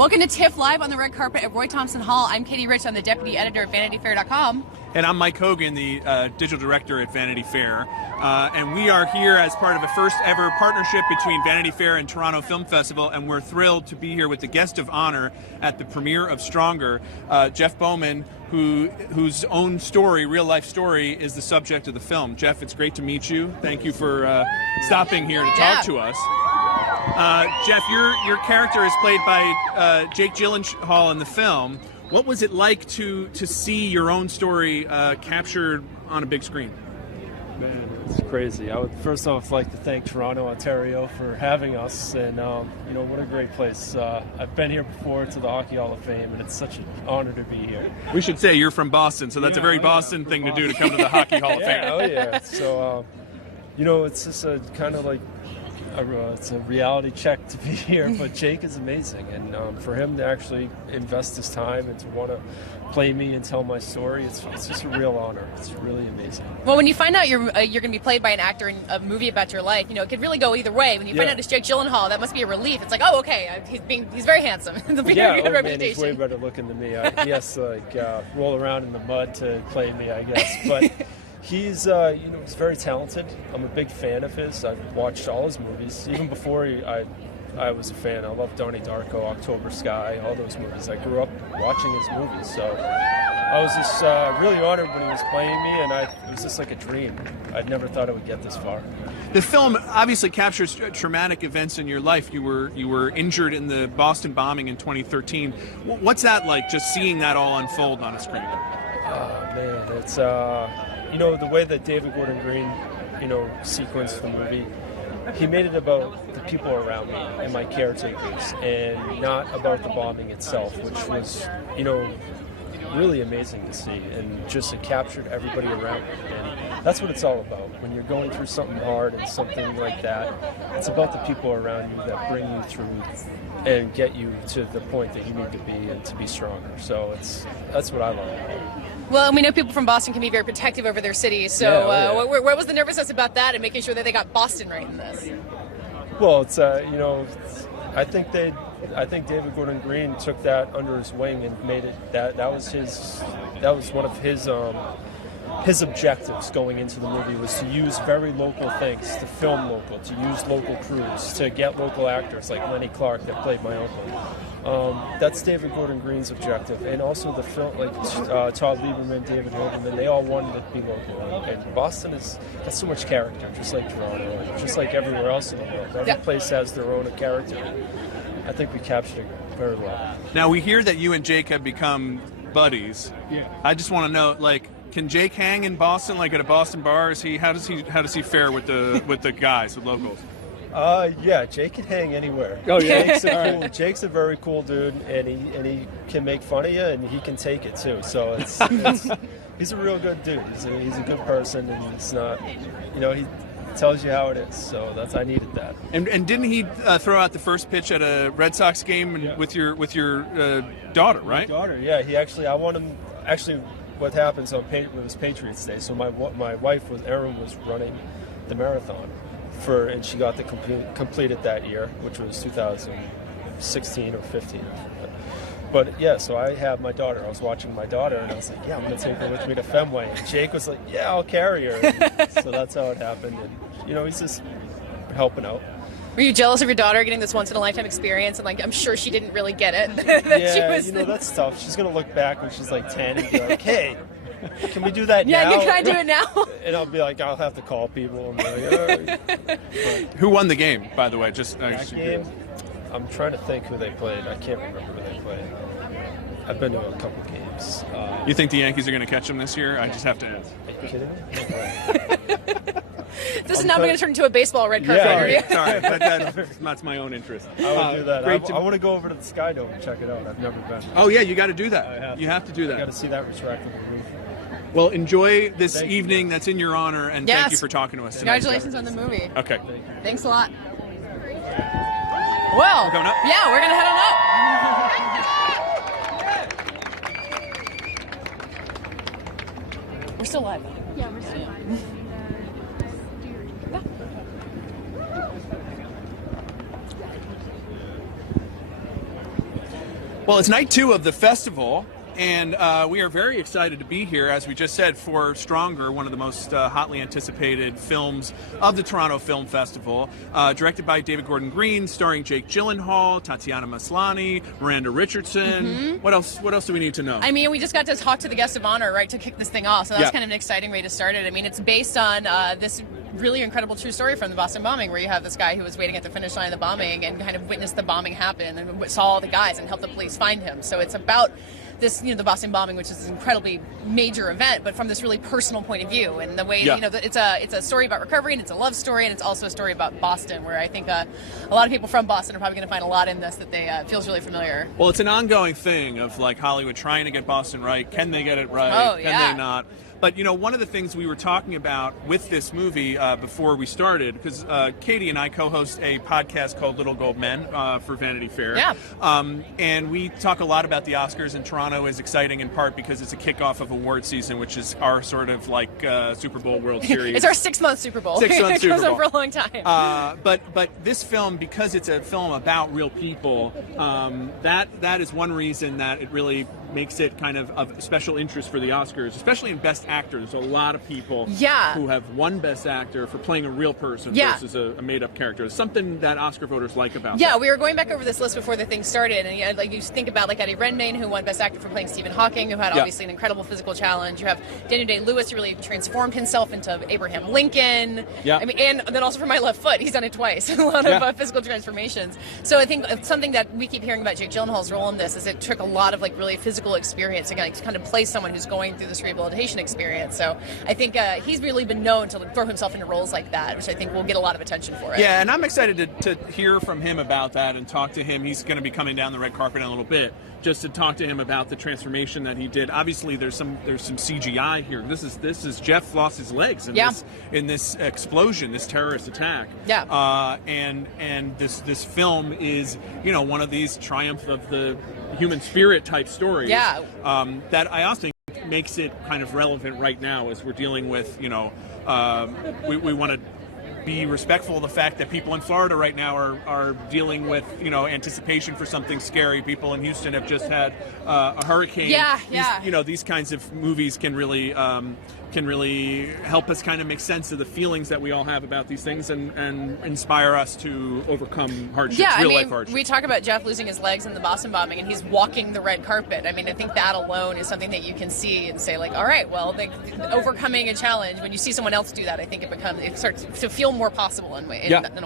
Welcome to TIFF Live on the red carpet at Roy Thompson Hall. I'm Katie Rich. I'm the deputy editor of VanityFair.com. And I'm Mike Hogan, the digital director at Vanity Fair. And we are here as part of a first ever partnership between Vanity Fair and Toronto Film Festival. And we're thrilled to be here with the guest of honor at the premiere of Stronger, Jeff Bauman, whose own story, real life story, is the subject of the film. Jeff, it's great to meet you. Thank you for stopping here to talk to us. Jeff, your character is played by Jake Gyllenhaal in the film. What was it like to see your own story captured on a big screen? Man, it's crazy. I would first off like to thank Toronto, Ontario for having us, and you know, what a great place. I've been here before to the Hockey Hall of Fame, and it's such an honor to be here. We should say you're from Boston, so that's a very Boston thing to do to come to the Hockey Hall of Fame. Oh yeah. So you know, it's just a kind of like it's a reality check to be here, but Jake is amazing, and for him to actually invest his time and to want to play me and tell my story, it's just a real honor. It's really amazing. Well, when you find out you're going to be played by an actor in a movie about your life, you know, it could really go either way. When you find out it's Jake Gyllenhaal, that must be a relief. It's like, oh, okay, he's very handsome. It'll be a good representation. Man, he's way better looking than me. He has to like roll around in the mud to play me, I guess, but. He's, you know, he's very talented. I'm a big fan of his. I've watched all his movies, even before I was a fan. I love Donnie Darko, October Sky, all those movies. I grew up watching his movies, so I was just really honored when he was playing me, and it was just like a dream. I'd never thought I would get this far. The film obviously captures traumatic events in your life. You were injured in the Boston bombing in 2013. What's that like, just seeing that all unfold on a screen? Oh, man, it's... you know, the way that David Gordon Green, you know, sequenced the movie, he made it about the people around me and my caretakers, and not about the bombing itself, which was, you know, really amazing to see, and just it captured everybody around me. And that's what it's all about. When you're going through something hard and something like that, it's about the people around you that bring you through and get you to the point that you need to be and to be stronger. So that's what I love. Well, and we know people from Boston can be very protective over their cities. So where was the nervousness about that and making sure that they got Boston right in this? Well, it's you know, I think David Gordon Green took that under his wing and made it that was one of his objectives going into the movie, was to use very local things, to film local, to use local crews, to get local actors like Lenny Clark that played my uncle. That's David Gordon Green's objective, and also the film, like Todd Lieberman, David Hoberman, they all wanted it to be local. And Boston has so much character, just like Toronto, and just like everywhere else in the world. Every place has their own character. I think we captured it very well. Now we hear that you and Jake have become buddies. Yeah. I just want to know, like, can Jake hang in Boston, like at a Boston bar? How does he fare with the guys, with locals? Yeah, Jake can hang anywhere. Oh yeah, Jake's a very cool dude, and he can make fun of you, and he can take it too. So he's a real good dude. He's a good person, and he's not, you know, he tells you how it is. So I needed that. And didn't he throw out the first pitch at a Red Sox game with your daughter, right? My daughter, yeah. I want him actually. What happens on it was Patriots Day, so my wife Erin was running the marathon and she got completed that year, which was 2016 or 15. But yeah, so I have my daughter. I was watching my daughter, and I was like, yeah, I'm gonna take her with me to Fenway. And Jake was like, yeah, I'll carry her. And so that's how it happened. And you know, he's just helping out. Were you jealous of your daughter getting this once-in-a-lifetime experience? And like, I'm sure she didn't really get it. Yeah, you know, that's tough. She's gonna look back when she's like 10 and be like, hey, can we do that now? Yeah, can I do it now? And I'll be like, I'll have to call people. And be like, Who won the game, by the way? That game, I'm trying to think who they played. I can't remember who they played. I've been to a couple games. You think the Yankees are going to catch them this year? I just have to ask. Are you kidding me? This is not going to turn into a baseball red carpet. Sorry, but that's my own interest. I would do that. I want to go over to the Sky Dome and check it out. I've never been. Oh yeah, you got to do that. You have to do that. You got to see that retractable roof. Well, enjoy this evening that's in your honor, and thank you for talking to us tonight. Congratulations on the movie. Okay. Thanks a lot. Well, we're coming up? Yeah, we're going to head on up. We're still live. Yeah, we're still live. Well, it's night 2 of the festival, and we are very excited to be here, as we just said, for Stronger, one of the most hotly anticipated films of the Toronto Film Festival, directed by David Gordon Green, starring Jake Gyllenhaal, Tatiana Maslany, Miranda Richardson. What else do we need to know? I mean, we just got to talk to the guest of honor, right, to kick this thing off, so that's kind of an exciting way to start it. I mean, it's based on this really incredible true story from the Boston bombing, where you have this guy who was waiting at the finish line of the bombing and kind of witnessed the bombing happen and saw all the guys and helped the police find him. So it's about this, the Boston bombing, which is an incredibly major event, but from this really personal point of view, and the way it's a story about recovery, and it's a love story, and it's also a story about Boston, where I think a lot of people from Boston are probably going to find a lot in this that they feels really familiar. Well, it's an ongoing thing of like Hollywood trying to get Boston right. Can they get it right? Oh, Can they not? But, one of the things we were talking about with this movie before we started, because Katie and I co-host a podcast called Little Gold Men for Vanity Fair. Yeah. And we talk a lot about the Oscars, and Toronto is exciting in part because it's a kickoff of award season, which is our sort of like Super Bowl World Series. It's our 6-month Super Bowl. 6-month Super Bowl. It goes on for a long time. But this film, because it's a film about real people, that is one reason that it really makes it kind of special interest for the Oscars, especially in Best Actor. There's a lot of people who have won Best Actor for playing a real person versus a made-up character. It's something that Oscar voters like about that. We were going back over this list before the thing started, and like you think about like Eddie Redmayne, who won Best Actor for playing Stephen Hawking, who had obviously an incredible physical challenge. You have Daniel Day-Lewis, who really transformed himself into Abraham Lincoln. I mean, and then also for My Left Foot, he's done it twice. A lot of physical transformations. So I think something that we keep hearing about Jake Gyllenhaal's role in this is it took a lot of like really physical experience to kind of play someone who's going through this rehabilitation experience. So I think he's really been known to throw himself into roles like that, which I think will get a lot of attention for it. Yeah, and I'm excited to hear from him about that and talk to him. He's going to be coming down the red carpet in a little bit, just to talk to him about the transformation that he did. Obviously, there's some CGI here. This is Jeff lost his legs in this explosion, this terrorist attack. And this film is one of these triumph of the human spirit type stories. That I also think makes it kind of relevant right now as we're dealing with we want to be respectful of the fact that people in Florida right now are dealing with anticipation for something scary. People in Houston have just had a hurricane. These kinds of movies can really help us kind of make sense of the feelings that we all have about these things and inspire us to overcome hardships, life hardships. We talk about Jeff losing his legs in the Boston bombing, and he's walking the red carpet. I mean, I think that alone is something that you can see and say, like, all right, well, overcoming a challenge, when you see someone else do that, I think it starts to feel more possible in a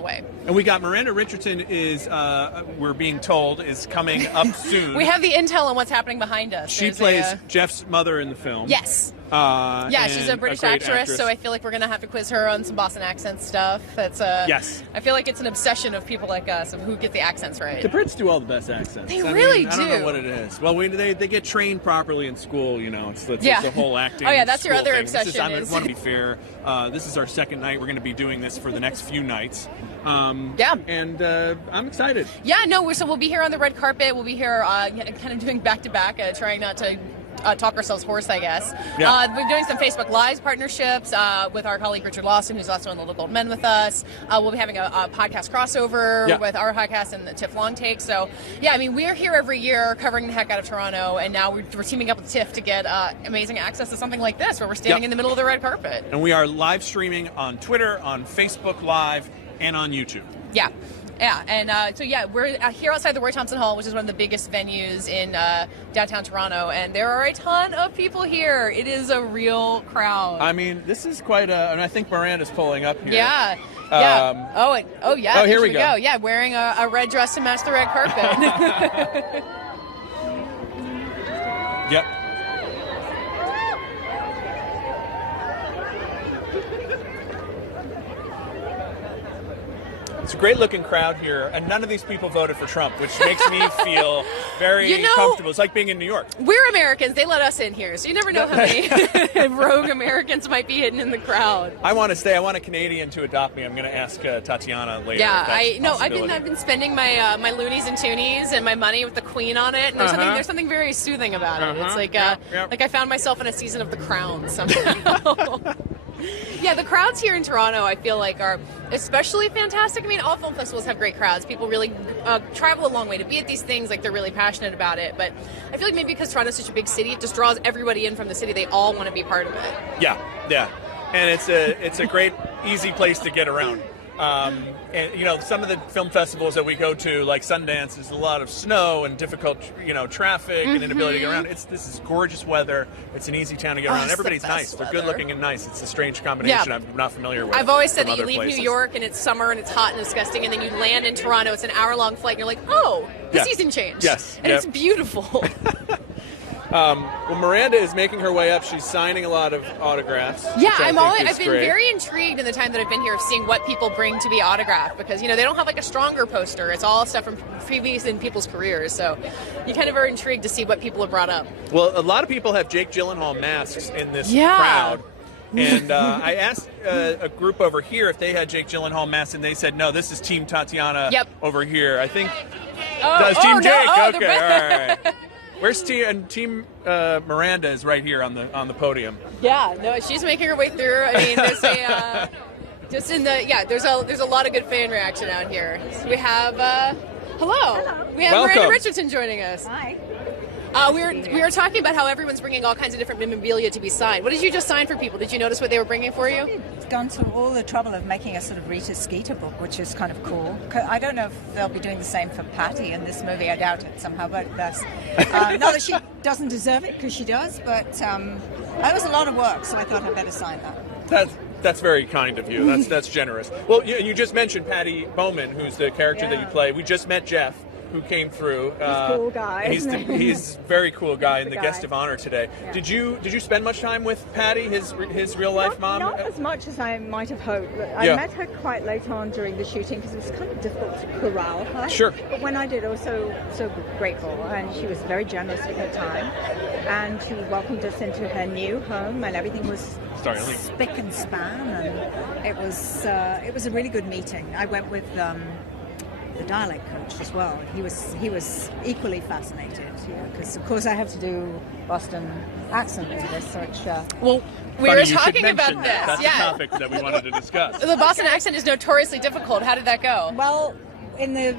way. And we got Miranda Richardson is, we're being told, is coming up soon. We have the intel on what's happening behind us. She plays Jeff's mother in the film. Yes. She's a British actress, so I feel like we're going to have to quiz her on some Boston accent stuff. That's I feel like it's an obsession of people like us, of who get the accents right. The Brits do all the best accents. They really do. I don't know what it is. Well, they get trained properly in school, It's the whole acting. Oh yeah, that's your other thing. obsession. I want to be fair. This is our second night. We're going to be doing this for the next few nights. And I'm excited. So we'll be here on the red carpet. We'll be here kind of doing back-to-back, trying not to talk ourselves hoarse, I guess. We're doing some Facebook Live partnerships with our colleague Richard Lawson, who's also in the Little Gold Men with us. We'll be having a podcast crossover with our podcast and the TIFF Long Take. So, we're here every year covering the heck out of Toronto, and now we're teaming up with TIFF to get amazing access to something like this, where we're standing in the middle of the red carpet. And we are live streaming on Twitter, on Facebook Live, and on YouTube. We're here outside the Roy Thompson Hall, which is one of the biggest venues in downtown Toronto, and there are a ton of people here. It is a real crowd. I mean, this is quite and I think Miranda's pulling up here. Here we go. Yeah, wearing a red dress to match the red carpet. Yep. It's a great-looking crowd here, and none of these people voted for Trump, which makes me feel very comfortable. It's like being in New York. We're Americans. They let us in here, so you never know how many rogue Americans might be hidden in the crowd. I want to stay. I want a Canadian to adopt me. I'm going to ask Tatiana later. I've been spending my my loonies and toonies and my money with the Queen on it, and there's something very soothing about it. It's like like I found myself in a season of The Crown somehow. Yeah, the crowds here in Toronto, I feel like, are especially fantastic. I mean, all film festivals have great crowds. People really travel a long way to be at these things. Like, they're really passionate about it. But I feel like maybe because Toronto's such a big city, it just draws everybody in from the city. They all want to be part of it. Yeah, and it's a great, easy place to get around. And you know, some of the film festivals that we go to, like Sundance, is a lot of snow and difficult, traffic and inability to get around. This is gorgeous weather. It's an easy town to get around. Everybody's nice. They're good looking and nice. It's a strange combination I'm not familiar with. I've always said that you leave places. New York and it's summer and it's hot and disgusting, and then you land in Toronto. It's an hour-long flight, and you're like, oh, the season changed. Yes, and it's beautiful. Well, Miranda is making her way up. She's signing a lot of autographs. Yeah, I've been very intrigued in the time that I've been here of seeing what people bring to be autographed, because they don't have like a stronger poster. It's all stuff from previous in people's careers, so you kind of are intrigued to see what people have brought up. Well, a lot of people have Jake Gyllenhaal masks in this crowd. And I asked a group over here if they had Jake Gyllenhaal masks, and they said, no, this is Team Tatiana over here. I think Team Jake. Okay, all right. Where's Team Miranda is right here on the podium. Yeah, no, she's making her way through. I mean, there's there's a lot of good fan reaction out here. So we have hello. We have Welcome. Miranda Richardson joining us. Hi. We were talking about how everyone's bringing all kinds of different memorabilia to be signed. What did you just sign for people? Did you notice what they were bringing for you? We've gone to all the trouble of making a sort of Rita Skeeter book, which is kind of cool. I don't know if they'll be doing the same for Patty in this movie. I doubt it somehow, but that's not that she doesn't deserve it, because she does. But that was a lot of work, so I thought I'd better sign that. That's very kind of you. That's generous. Well, you just mentioned Patty Bowman, who's the character that you play. We just met Jeff, who came through. He's a cool guy. He's a very cool guy and the guest of honor today. Yeah. Did you spend much time with Patty, his real life mom? Not as much as I might have hoped. I met her quite late on during the shooting because it was kind of difficult to corral her. Sure. But when I did, I was so grateful, and she was very generous with her time, and she welcomed us into her new home, and everything was spick and span, and it was a really good meeting. I went with the dialect coach as well. He was equally fascinated, because of course I have to do Boston accent in this, which well, we were talking about this. That's the topic that we wanted to discuss. The Boston accent is notoriously difficult. How did that go? Well, in the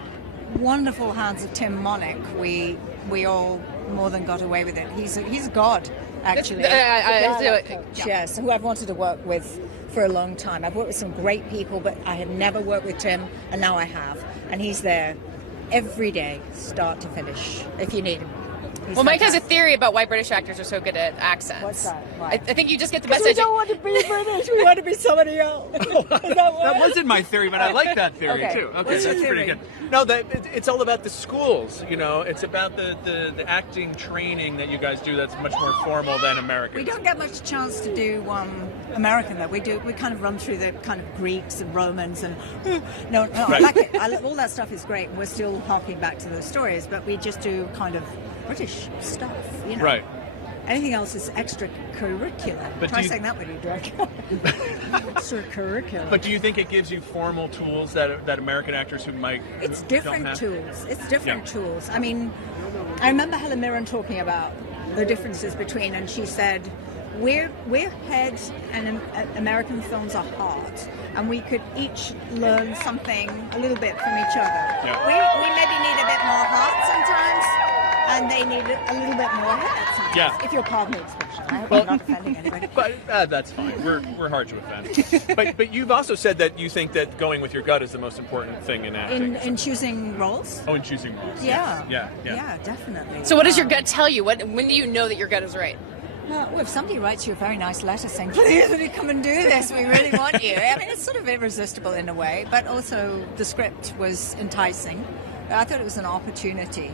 wonderful hands of Tim Monick, we all more than got away with it. He's a god, actually. Yes, who I've wanted to work with for a long time. I've worked with some great people, but I had never worked with Tim, and now I have. And he's there every day, start to finish, if you need him. Well, Mike has a theory about why British actors are so good at accents. What's that? I think you just get the message. We don't want to be British. We want to be somebody else. That wasn't my theory, but I like that theory too. Okay, that's pretty good. No, it's all about the schools. It's about the acting training that you guys do. That's much more formal than American. We don't get much chance to do American though. We kind of run through the kind of Greeks and Romans and no, right. I like it. all that stuff is great. We're still harking back to those stories, but we just do kind of British stuff, Right. Anything else is extracurricular. But try saying that with you, Drake. Extracurricular. But do you think it gives you formal tools that American actors who might It's different tools. It's different tools. I mean, I remember Helen Mirren talking about the differences between, and she said, we're heads and American films are heart, and we could each learn something a little bit from each other. Yeah. We maybe need a bit more heart sometimes, and they need a little bit more head sometimes. Yeah. If you'll pardon the expression. I hope I'm not offending anybody. But that's fine. We're hard to offend. But you've also said that you think that going with your gut is the most important thing in acting. In choosing roles? Oh, in choosing roles. Yeah. Yeah, Definitely. So what does your gut tell you? When do you know that your gut is right? Well, if somebody writes you a very nice letter saying, please, will you come and do this? We really want you. I mean, it's sort of irresistible in a way, but also the script was enticing. I thought it was an opportunity,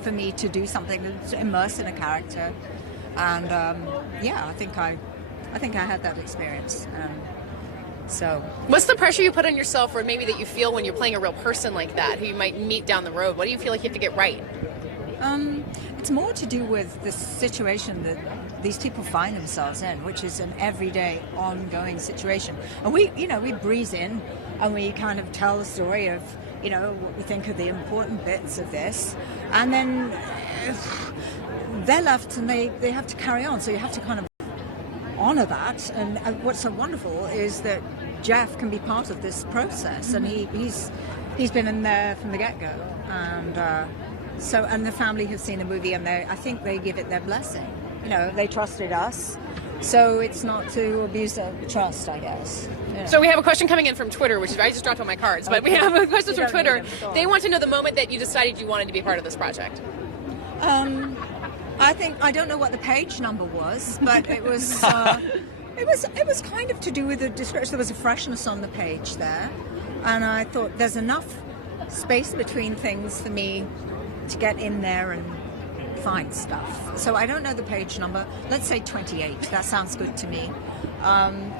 for me to do something, to immerse in a character. And, I think I had that experience. So, what's the pressure you put on yourself, or maybe that you feel when you're playing a real person like that, who you might meet down the road? What do you feel like you have to get right? It's more to do with the situation that these people find themselves in, which is an everyday, ongoing situation. And we breeze in and we kind of tell the story of, what we think are the important bits of this. And then they're left and they have to carry on. So you have to kind of honor that. And what's so wonderful is that Jeff can be part of this process, and he's been in there from the get-go, and and the family have seen the movie, and I think they give it their blessing. You know, they trusted us, so it's not to abuse the trust, I guess. Yeah. So we have a question coming in from Twitter, which is, I just dropped all my cards, but we have a question from Twitter. They want to know the moment that you decided you wanted to be part of this project. I don't know what the page number was, but it was it was kind of to do with the description. There was a freshness on the page there, and I thought there's enough space between things for me to get in there and find stuff. So I don't know the page number. Let's say 28. That sounds good to me.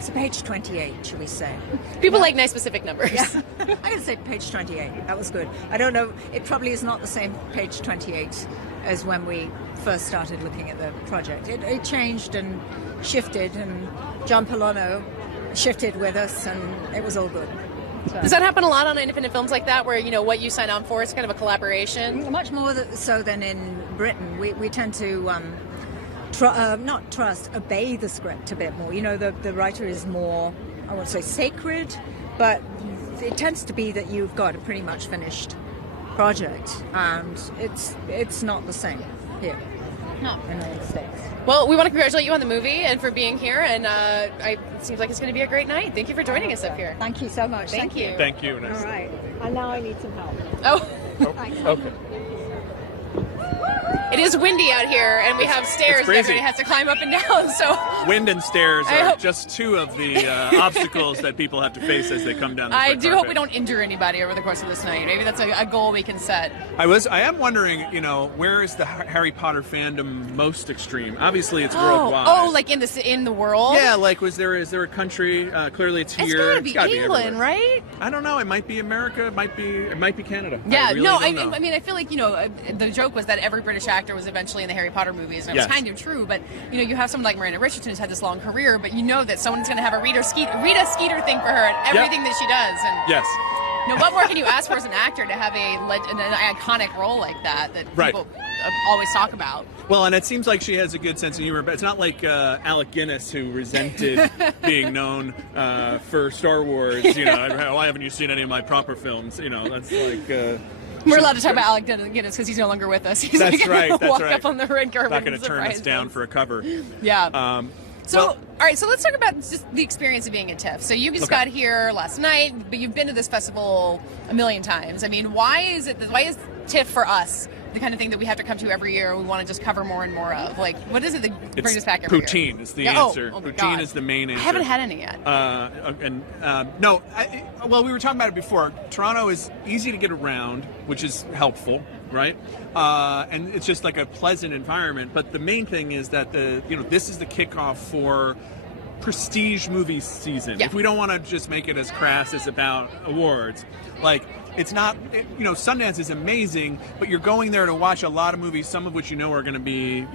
So page 28, shall we say? People like nice specific numbers. Yeah. I'm going to say page 28. That was good. I don't know. It probably is not the same page 28 as when we first started looking at the project. It changed and shifted, and John Pollono shifted with us, and it was all good. So. Does that happen a lot on independent films like that, where, you know, what you sign on for is kind of a collaboration? Much more so than in Britain. We tend to not trust, obey the script a bit more. You know, the writer is more, I won't say sacred, but it tends to be that you've got a pretty much finished project, and it's not the same here. No. In the United States. Well, we want to congratulate you on the movie and for being here, and it seems like it's going to be a great night. Thank you for joining us up here. Thank you so much. Thank you. Thank you. Nice. All right. And now I need some help. Oh. Okay. It is windy out here, and we have stairs that everybody has to climb up and down. So wind and stairs are just two of the obstacles that people have to face as they come down the I red do carpet. hope we don't injure anybody over the course of this night. Maybe that's a goal we can set. I am wondering, you know, where is the Harry Potter fandom most extreme? Obviously, it's worldwide. Oh, like in the world? Yeah, like is there a country? Clearly, it's here. It's gotta be England, right? I don't know. It might be America. It might be Canada. Yeah, I really no. don't know. I mean, I feel like, you know, the joke was that every British actor was eventually in the Harry Potter movies, and it was kind of true. But you know, you have someone like Miranda Richardson who's had this long career, but you know that someone's going to have a Rita Skeeter thing for her at everything that she does. And yes. You know, what more can you ask for as an actor to have an iconic role like that people always talk about? Well, and it seems like she has a good sense of humor, but it's not like Alec Guinness, who resented being known for Star Wars. You know, why haven't you seen any of my proper films? You know, that's like. We're allowed to talk about Alec Guinness because he's no longer with us. He's that's right. Walk up on the red carpet. Not going to turn us down for a cover. Yeah. All right, so let's talk about just the experience of being at TIFF. So you just got here last night, but you've been to this festival a million times. I mean, why is TIFF for us the kind of thing that we have to come to every year? We want to just cover more and more of. Like, what is it that brings us back every year? Poutine is the answer. Poutine is the main answer. I haven't had any yet. Well, we were talking about it before. Toronto is easy to get around, which is helpful, right? And it's just like a pleasant environment. But the main thing is that this is the kickoff for prestige movie season. Yeah. If we don't want to just make it as crass as about awards, like it's not. Sundance is amazing, but you're going there to watch a lot of movies, some of which you know are going to be,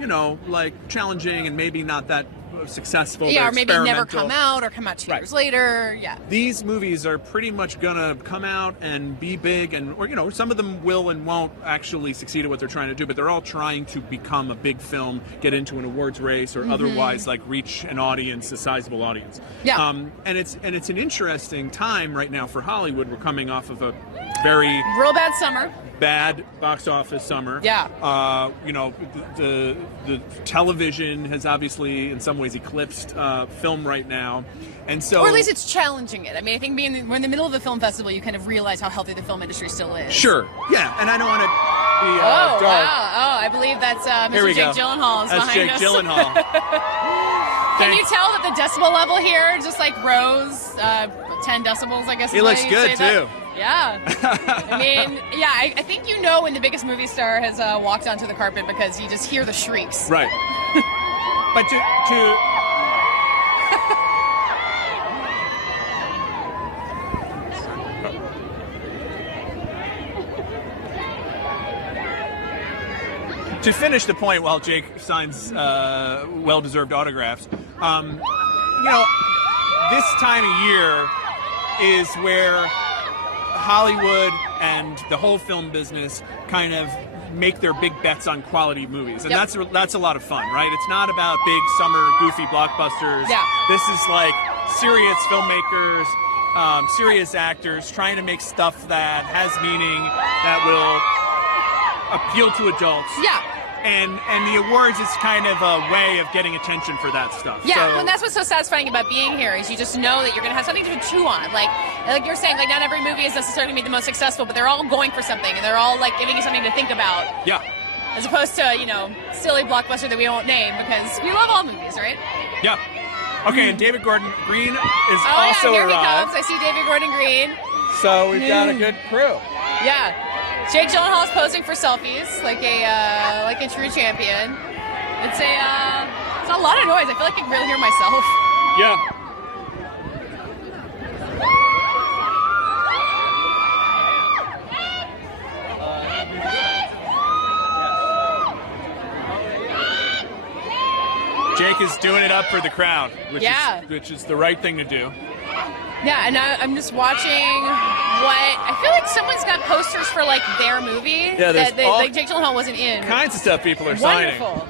like challenging and maybe not that successful. Yeah, or maybe never come out or come out 2 years later. Yeah. These movies are pretty much gonna come out and be big, or some of them will and won't actually succeed at what they're trying to do, but they're all trying to become a big film, get into an awards race, or otherwise like reach an audience, a sizable audience. Yeah. And it's an interesting time right now for Hollywood. We're coming off of a very real bad summer. Bad box office summer. Yeah. The television has obviously in some ways eclipsed film right now, and so, or at least it's challenging it. I mean, I think we're in the middle of a film festival, you kind of realize how healthy the film industry still is. Sure. Yeah, and I don't want to be dark. Wow. Oh, I believe that's Mr. Jake Gyllenhaal is that's behind Jake us. Gyllenhaal. Can you tell that the decibel level here just like rose 10 decibels? I guess. He looks good too. Yeah. I mean, I think when the biggest movie star has walked onto the carpet because you just hear the shrieks. Right. But to finish the point while Jake signs well-deserved autographs, this time of year is where Hollywood and the whole film business kind of make their big bets on quality movies, and that's a lot of fun, right? It's not about big summer goofy blockbusters. Yeah. This is like serious filmmakers, serious actors trying to make stuff that has meaning, that will appeal to adults. Yeah. And the awards is kind of a way of getting attention for that stuff. Yeah, and that's what's so satisfying about being here is you just know that you're going to have something to chew on. Like you're saying, like not every movie is necessarily going to be the most successful, but they're all going for something, and they're all like giving you something to think about. Yeah. As opposed to, you know, silly blockbuster that we won't name because we love all movies, right? Yeah. Okay, and David Gordon Green is Oh also yeah, here arrived. he comes. I see David Gordon Green. So we've got a good crew. Yeah. Jake Gyllenhaal is posing for selfies like a true champion. It's a lot of noise. I feel like I can really hear myself. Yeah. Jake is doing it up for the crowd, which is the right thing to do. Yeah, and I'm just watching I feel like someone's got posters for like their movie that like Jake Gyllenhaal wasn't in. Kinds of stuff people are signing. Wonderful.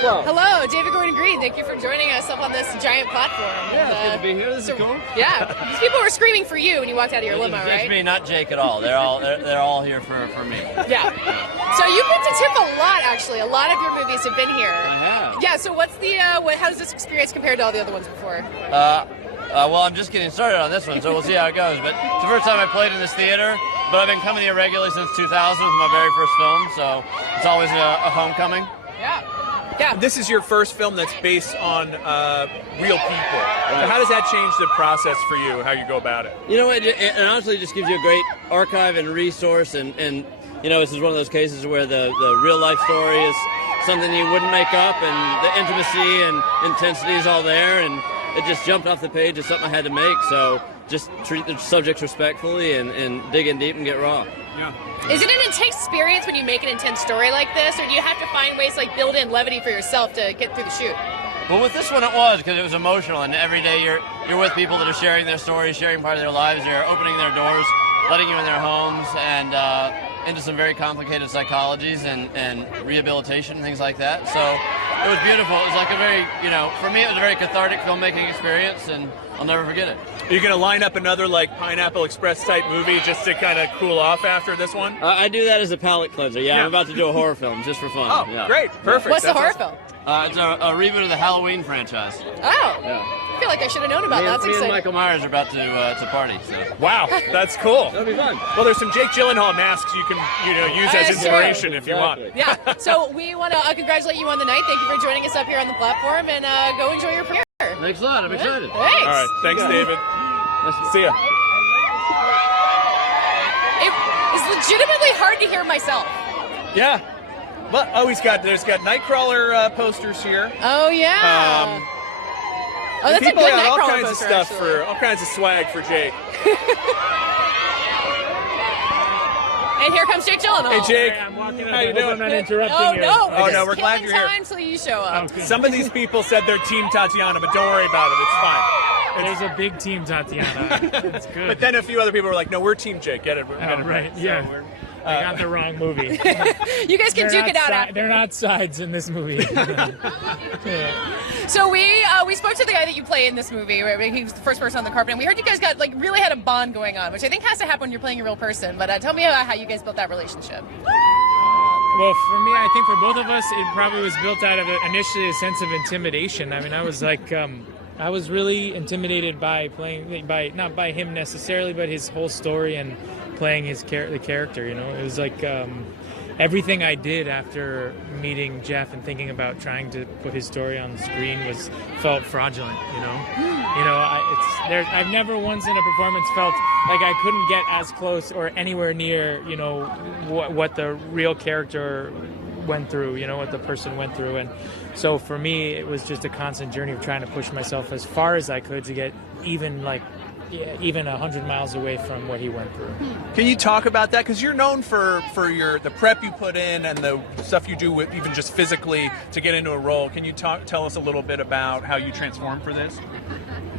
Hello, David Gordon Green. Thank you for joining us up on this giant platform. Yeah, it's good to be here. This is cool. Yeah, these people were screaming for you when you walked out of your limo, right? It's me, not Jake at all. They're all here for me. Yeah. So you've been to TIFF a lot, actually. A lot of your movies have been here. I have. Yeah. So what's how does this experience compare to all the other ones before? Well, I'm just getting started on this one, so we'll see how it goes. But it's the first time I played in this theater, but I've been coming here regularly since 2000 with my very first film, so it's always a homecoming. Yeah. Yeah. This is your first film that's based on real people. Right. So how does that change the process for you, how you go about it? You know, it honestly just gives you a great archive and resource, and you know, this is one of those cases where the real life story is something you wouldn't make up, and the intimacy and intensity is all there, and it just jumped off the page as something I had to make, so just treat the subjects respectfully and dig in deep and get raw. Yeah. Is it an intense experience when you make an intense story like this, or do you have to find ways to like build in levity for yourself to get through the shoot? Well, with this one it was, because it was emotional, and every day you're with people that are sharing their stories, sharing part of their lives, they're opening their doors, letting you in their homes, and into some very complicated psychologies and rehabilitation and things like that. So it was beautiful. It was like a very, you know, for me it was a very cathartic filmmaking experience, and I'll never forget it. Are you going to line up another like Pineapple Express type movie just to kind of cool off after this one? I do that as a palate cleanser. Yeah, I'm about to do a horror film just for fun. Oh, yeah. Great. Perfect. What's the horror awesome. film? It's a reboot of the Halloween franchise. Oh. Yeah. I feel like I should have known about that. That's Me and exciting. Michael Myers are about to party. So. Wow, that's cool. That'll be fun. Well, there's some Jake Gyllenhaal masks you can use as inspiration if you want. Yeah. So we want to congratulate you on the night. Thank you for joining us up here on the platform, and go enjoy your premiere. Thanks a lot. I'm excited. Thanks. All right. Thanks, David. See ya. It is legitimately hard to hear myself. Yeah. Well, there's got Nightcrawler posters here. Oh yeah. Oh, that's a people good got all Nightcrawler kinds poster, of stuff actually. all kinds of swag for Jake. And here comes Jake Gyllenhaal. Hey, Jake. I'm walking up. How you doing? I'm not interrupting Oh you. no! Oh, We're no, just we're glad killing you're here. time till you show up. Okay. Some of these people said they're Team Tatiana, but don't worry about it. It's fine. There's a big team, Tatiana. It's good. But then a few other people were like, "No, we're Team Jake. Get it? Oh, right. Yeah. I got the wrong movie. You guys can duke it out after. They're not sides in this movie. So we spoke to the guy that you play in this movie. Right? He was the first person on the carpet, and we heard you guys got really had a bond going on, which I think has to happen when you're playing a real person. But tell me about how you guys built that relationship. Well, for me, I think for both of us, it probably was built out of initially a sense of intimidation. I mean, I was like, I was really intimidated by not by him necessarily, but his whole story and playing the character. You know, it was like everything I did after meeting Jeff and thinking about trying to put his story on the screen felt fraudulent. I've never once in a performance felt like I couldn't get as close or anywhere near, what the real character went through, what the person went through. And so for me, it was just a constant journey of trying to push myself as far as I could to get even 100 miles away from what he went through. Can you talk about that? Because you're known for the prep you put in and the stuff you do with even just physically to get into a role. Can you tell us a little bit about how you transformed for this?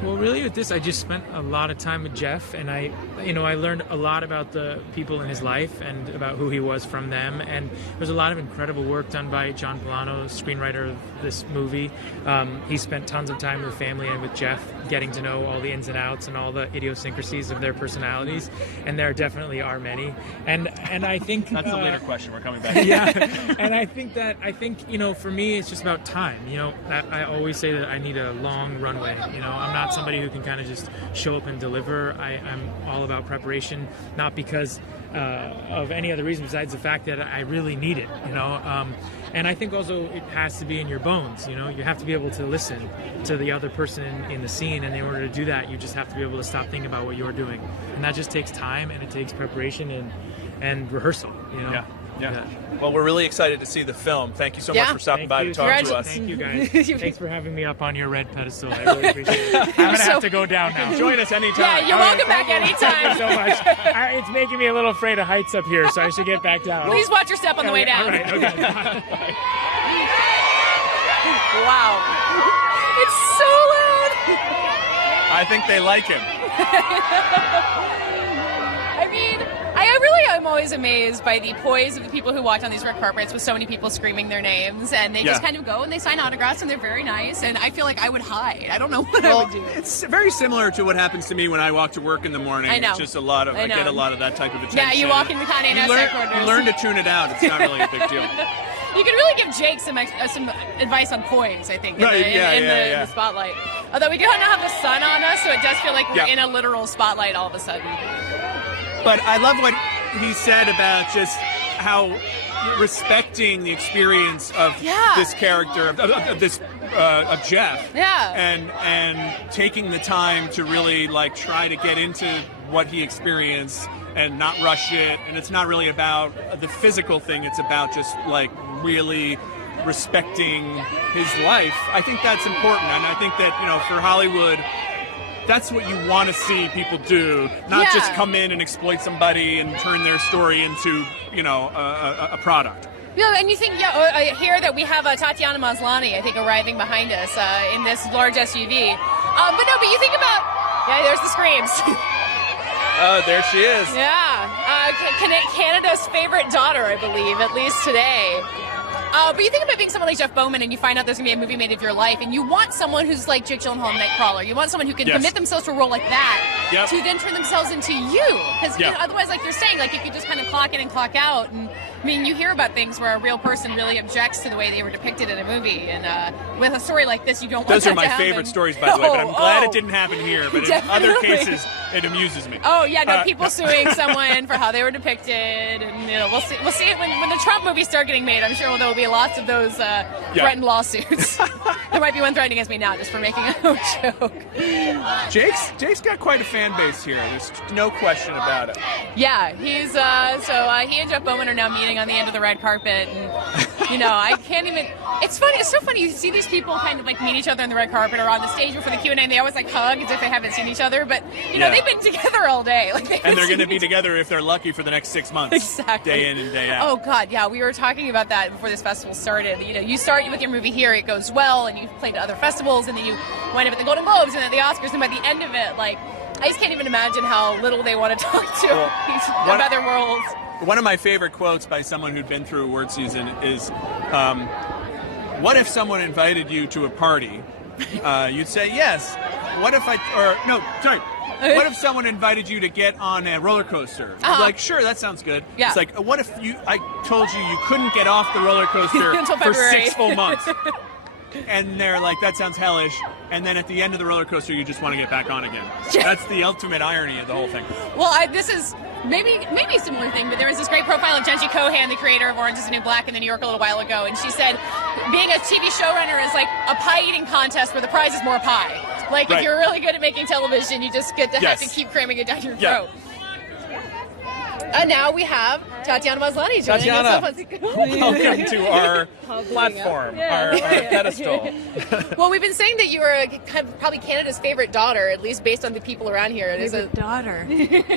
Well, really with this, I just spent a lot of time with Jeff, and I learned a lot about the people in his life and about who he was from them. And there's a lot of incredible work done by John Pollono, screenwriter of this movie. He spent tons of time with the family and with Jeff, getting to know all the ins and outs and all the idiosyncrasies of their personalities. And there definitely are many. And I think that's a later question. We're coming back. Yeah, and I think for me, it's just about time. I always say that I need a long runway. I'm not somebody who can kind of just show up and deliver. I'm all about preparation, not because of any other reason besides the fact that I really need it. And I think also it has to be in your bones. You have to be able to listen to the other person in the scene, and in order to do that, you just have to be able to stop thinking about what you're doing, and that just takes time, and it takes preparation and rehearsal. Yeah. Well, we're really excited to see the film. Thank you so much for stopping by to talk to us. Thank you, guys. Thanks for having me up on your red pedestal. I really appreciate it. I'm going to have to go down now. Join us anytime. Yeah, you're welcome back anytime. Thank you so much. It's making me a little afraid of heights up here, so I should get back down. Please watch your step on the way down. All right, okay. Wow. It's so loud. I think they like him. I really am always amazed by the poise of the people who walk on these red carpets with so many people screaming their names, and they just kind of go and they sign autographs, and they're very nice, and I feel like I would hide. I don't know what I would do. It's very similar to what happens to me when I walk to work in the morning. I know. It's just I get a lot of that type of attention. Yeah, you walk in the Conde Nast headquarters. You learn to tune it out. It's not really a big deal. You can really give Jake some advice on poise, I think, in the spotlight. Although we do not have the sun on us, so it does feel like we're in a literal spotlight all of a sudden. But I love what he said about just how respecting the experience of this character, of Jeff, and taking the time to really try to get into what he experienced and not rush it. And it's not really about the physical thing; it's about just really respecting his life. I think that's important, and I think that for Hollywood, that's what you want to see people do, not just come in and exploit somebody and turn their story into, a product. Yeah, and you think, I hear that we have Tatiana Maslany, I think, arriving behind us in this large SUV. But you think about, there's the screams. Oh, there she is. Yeah, Canada's favorite daughter, I believe, at least today. But you think about being someone like Jeff Bauman, and you find out there's going to be a movie made of your life, and you want someone who's like Jake Gyllenhaal in Nightcrawler. You want someone who can commit themselves to a role like that to then turn themselves into you. Because otherwise, like you're saying, you could just kind of clock in and clock out. And you hear about things where a real person really objects to the way they were depicted in a movie. And with a story like this, you don't want Those that are my to happen. favorite stories, by the way, but I'm glad it didn't happen here. But in other cases, it amuses me. Oh, yeah, no, people suing someone for how they were depicted. And, we'll see it when the Trump movies start getting made. I'm sure there will be lots of those threatened lawsuits. There might be one threatened against me now just for making a joke. Jake's got quite a fan base here. There's no question about it. Yeah, he's he and Jeff Bauman are now meeting on the end of the red carpet, and I can't even. It's funny. It's so funny. You see these people kind of meet each other on the red carpet or on the stage before the Q&A, and they always hug as if they haven't seen each other. But they've been together all day. And they're going to be together if they're lucky for the next 6 months. Exactly. Day in and day out. Oh God, yeah. We were talking about that before this festival started. You start with your movie here, it goes well, and you play to other festivals, and then you wind up at the Golden Globes and at the Oscars, and by the end of it, I just can't even imagine how little they want to talk to of other worlds. One of my favorite quotes by someone who'd been through award season is, what if someone invited you to a party? You'd say yes. What if someone invited you to get on a roller coaster? Sure, that sounds good. Yeah. It's what if I told you couldn't get off the roller coaster for 6 full months? And they're like, that sounds hellish. And then at the end of the roller coaster, you just want to get back on again. That's the ultimate irony of the whole thing. Well, this is maybe a similar thing, but there was this great profile of Jenji Kohan, the creator of Orange is the New Black in the New York a little while ago, and she said being a TV showrunner is like a pie eating contest where the prize is more pie. If you're really good at making television, you just get to have to keep cramming it down your throat. And now we have Tatiana Maslany joining us. Welcome to our platform, our pedestal. Well, we've been saying that you are probably Canada's favorite daughter, at least based on the people around here. Favorite daughter.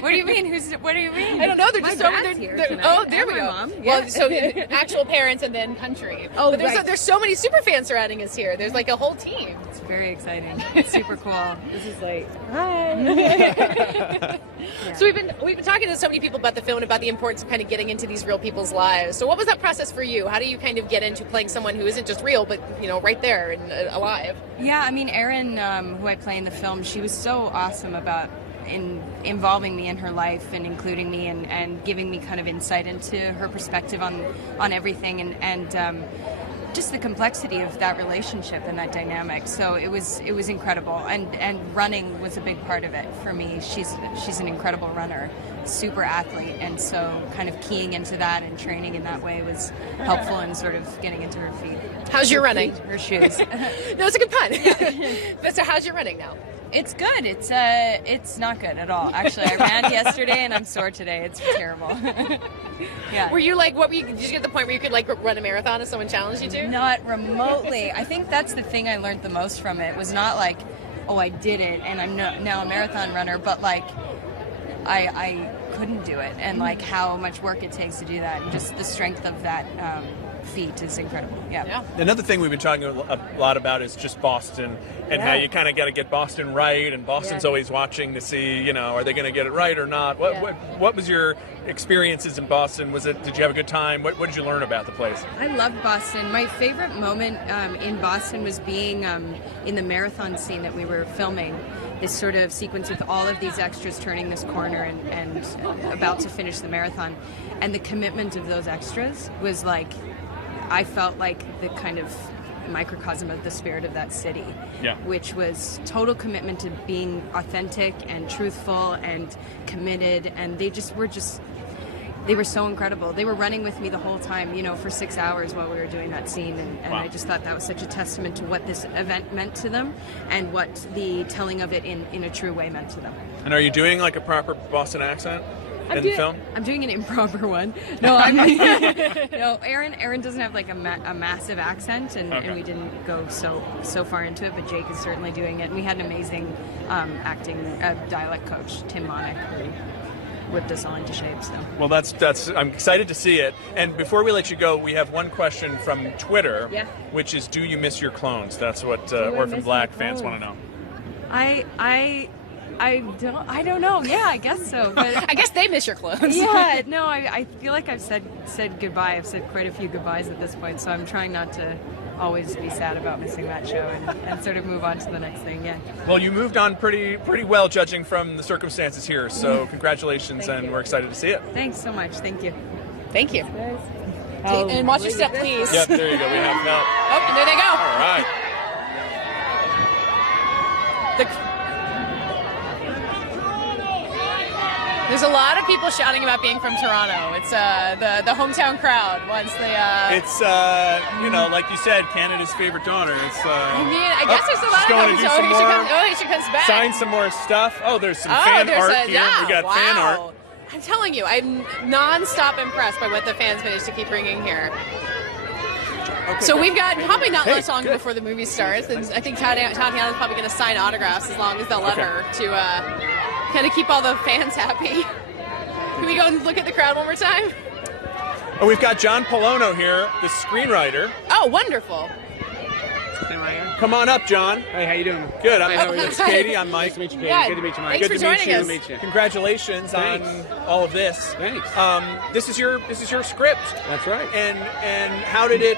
What do you mean? What do you mean? I don't know. They're just so many. Oh, there we go. Mom. Well, so actual parents and then country. Oh, but there's so many super fans surrounding us here. There's a whole team. very exciting. It's super cool. This is like, hi. Yeah. So we've been talking to so many people about the film and about the importance of kind of getting into these real people's lives. So what was that process for you? How do you kind of get into playing someone who isn't just real, but right there and alive? Yeah, I mean, Erin, who I play in the film, she was so awesome about involving me in her life and including me and giving me kind of insight into her perspective on everything and just the complexity of that relationship and that dynamic. So it was incredible, and running was a big part of it for me. She's an incredible runner, super athlete, and so kind of keying into that and training in that way was helpful in sort of getting into her feet. How's your running? Her shoes. No, it's a good pun. But so how's your running now? It's good. It's not good at all. Actually, I ran yesterday and I'm sore today. It's terrible. Yeah. Were you did you get to the point where you could run a marathon if someone challenged you to? Not remotely. I think that's the thing I learned the most from it. Was not like, oh, I did it and I'm now a marathon runner, but like I couldn't do it, and like how much work it takes to do that, and just the strength of that feat is incredible. Yeah. Another thing we've been talking a lot about is just Boston and how you kind of got to get Boston right, and Boston's always watching to see, are they going to get it right or not? What was your experiences in Boston? Did you have a good time? What did you learn about the place? I loved Boston. My favorite moment in Boston was being in the marathon scene that we were filming. This sort of sequence with all of these extras turning this corner and about to finish the marathon, and the commitment of those extras was like, I felt like the kind of microcosm of the spirit of that city, which was total commitment to being authentic and truthful and committed, and they were so incredible. They were running with me the whole time, for 6 hours while we were doing that scene, and I just thought that was such a testament to what this event meant to them and what the telling of it in a true way meant to them. And are you doing like a proper Boston accent? The film? I'm doing an improper one. No, no. Erin doesn't have like a massive accent, and we didn't go so far into it. But Jake is certainly doing it, and we had an amazing acting dialect coach, Tim Monick, who whipped us all into shape. So. Well, that's. I'm excited to see it. And before we let you go, we have one question from Twitter, which is, do you miss your clones? That's what Orphan Black fans want to know. I don't know. Yeah, I guess so. But I guess they miss your clothes. Yeah, no, I feel like I've said goodbye. I've said quite a few goodbyes at this point, so I'm trying not to always be sad about missing that show and sort of move on to the next thing. Yeah. Well, you moved on pretty well, judging from the circumstances here. So congratulations, and we're excited to see it. Thanks so much. Thank you. Thank you. And watch your step, please. Yep, there you go. We have that. Oh, and there they go. All right. There's a lot of people shouting about being from Toronto. It's the hometown crowd once they. It's like you said, Canada's favorite daughter. It's. I guess there's a lot of them. She comes back. Sign some more stuff. Oh, there's some fan art here. We got fan art. I'm telling you, I'm non-stop impressed by what the fans managed to keep bringing here. Okay, so we've got probably not much longer before the movie starts, and I think Tatiana's probably going to sign autographs as long as they'll let her to kind of keep all the fans happy. Can we go and look at the crowd one more time? Oh, we've got John Pollono here, the screenwriter. Oh, wonderful. Come on up, John. Hey, how you doing? Good. It's Katie. I'm Mike. Nice to meet you, Katie. Yeah, good to meet you, Mike. Thanks good for to joining meet you. us. Congratulations on all of this. Thanks. This is your script. That's right. And how did it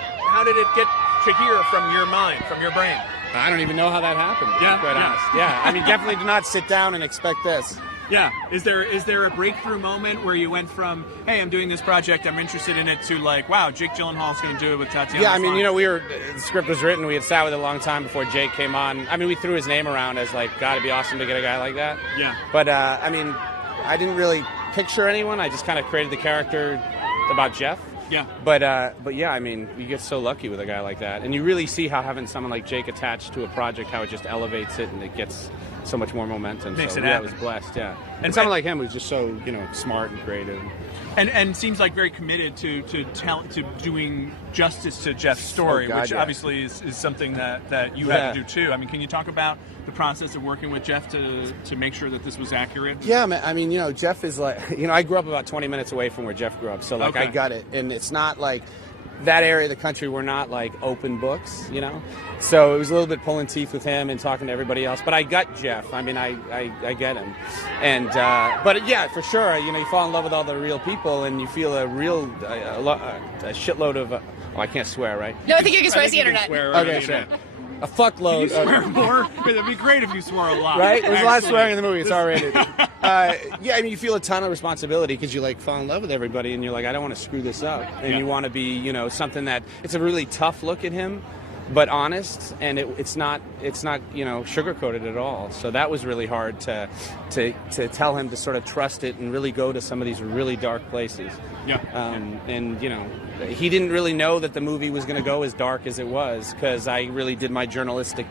get to here from your mind, from your brain? I don't even know how that happened, to be quite honest. Yeah, I mean, definitely did not sit down and expect this. Yeah. Is there a breakthrough moment where you went from, hey, I'm doing this project, I'm interested in it, to like, wow, Jake Gyllenhaal's going to do it with Tatiana? Yeah, I mean, the script was written, we had sat with it a long time before Jake came on. I mean, we threw his name around as like, God, it'd be awesome to get a guy like that. Yeah. But, I mean, I didn't really picture anyone. I just kind of created the character about Jeff. Yeah. But yeah, I mean, you get so lucky with a guy like that. And you really see how having someone like Jake attached to a project, how it just elevates it and it gets so much more momentum. Makes so it yeah, I happen. was blessed, yeah. And someone like him who's just so, smart and creative. And seems like very committed to doing justice to Jeff's story, which obviously is something that you had to do too. I mean, can you talk about the process of working with Jeff to make sure that this was accurate? Yeah, I mean, Jeff is like, I grew up about 20 minutes away from where Jeff grew up, so like I got it. And it's not like that area of the country were not like open books, you know. So it was a little bit pulling teeth with him and talking to everybody else. But I got Jeff. I mean, I get him. And but yeah, for sure, you know, you fall in love with all the real people, and you feel a shitload of. Oh, I can't swear, right? No, I think you can swear. It's the internet. Okay, sure. A fuckload. Can you swear more? It'd be great if you swore a lot. Right? There's a lot of swearing in the movie. It's R-rated. Yeah, I mean, you feel a ton of responsibility because you like fall in love with everybody, and you're like, I don't want to screw this up, and you want to be, you know, something that it's a really tough look at him, but honest, and it's not you know, sugar-coated at all. So that was really hard to tell him to sort of trust it and really go to some of these really dark places. Yeah. And you know, he didn't really know that the movie was going to go as dark as it was, because I really did my journalistic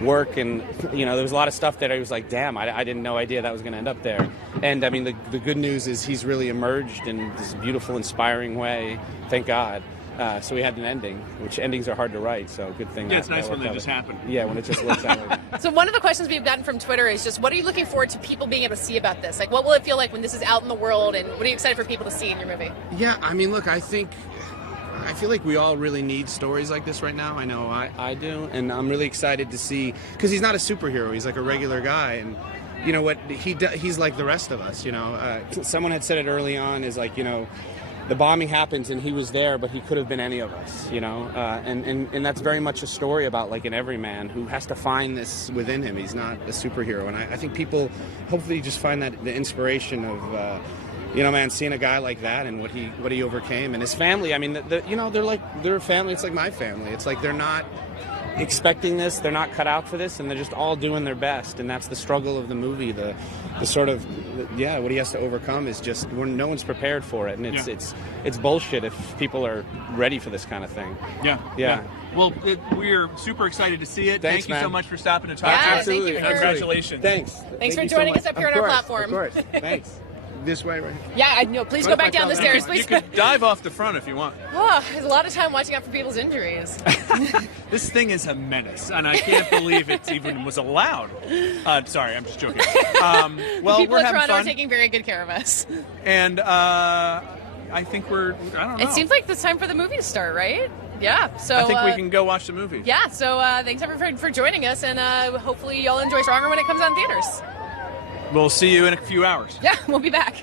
work, and you know, there was a lot of stuff that I was like, damn, I didn't know idea that was going to end up there. And I mean, the good news is he's really emerged in this beautiful, inspiring way, thank God. So we had an ending, which endings are hard to write, so good thing. Yeah, it's nice when they just happen. Yeah, when it just works out. So one of the questions we've gotten from Twitter is just, what are you looking forward to people being able to see about this? Like, what will it feel like when this is out in the world, and what are you excited for people to see in your movie? Yeah, I mean, look, I feel like we all really need stories like this right now. I know I do, and I'm really excited to see, because he's not a superhero, he's like a regular guy, and you know what, he's like the rest of us, you know. Someone had said it early on, is like, you know, the bombing happens and he was there, but he could have been any of us, you know, and that's very much a story about like an everyman who has to find this within him. He's not a superhero, and I think people hopefully just find that the inspiration of you know, man, seeing a guy like that and what he overcame, and his family. I mean, you know, they're a family. It's like my family. It's like they're not expecting this, they're not cut out for this, and they're just all doing their best, and that's the struggle of the movie. The sort of what he has to overcome is just no one's prepared for it, and it's bullshit if people are ready for this kind of thing. Yeah. Well, we're super excited to see it. Thanks, Thank you so man. much for stopping to talk Yeah, to us. absolutely. Thank you for- Congratulations. Thanks. Thanks for you so joining much. us up here Of on our course, platform. Of course. Thanks. This way, right? Yeah, I know. Please go back down the stairs, please. You could dive off the front if you want. Oh, there's a lot of time watching out for people's injuries. This thing is a menace, and I can't believe it even was allowed. Sorry, I'm just joking. Well, People we're in having Toronto are fun, taking very good care of us. and I think I don't know. It seems like it's time for the movie to start, right? Yeah. So I think we can go watch the movie. Yeah. So thanks everyone for joining us, and hopefully y'all enjoy Stronger when it comes out in theaters. We'll see you in a few hours. Yeah, we'll be back.